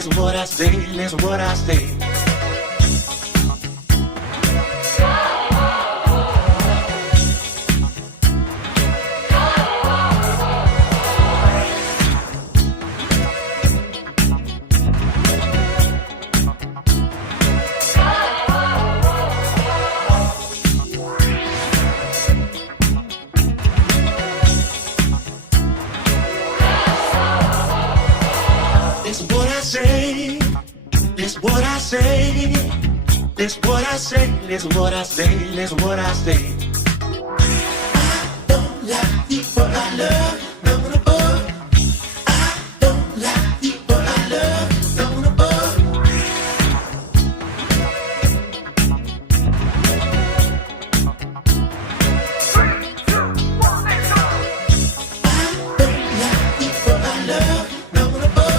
listen what I say, listen what I say. Listen what I say, listen what I say, listen what I say, listen what I say. I don't like people I love, no, no, oh. I don't like people I love, no, no, oh. Three, two, one, let's go. I don't like people I love, no, no, oh.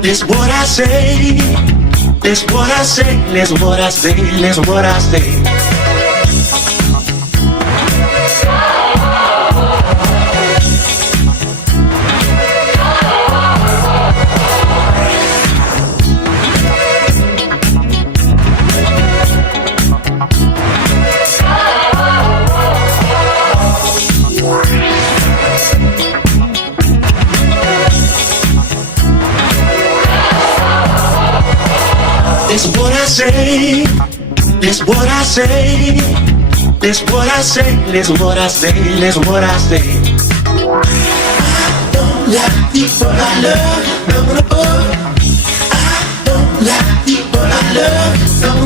This what I say, this what I say, listen what I say, listen what I say. This what I say, this what I say, this what I say, listen what I say, listen what I say. I don't like people I love, no, no, oh. I don't like people I love, no,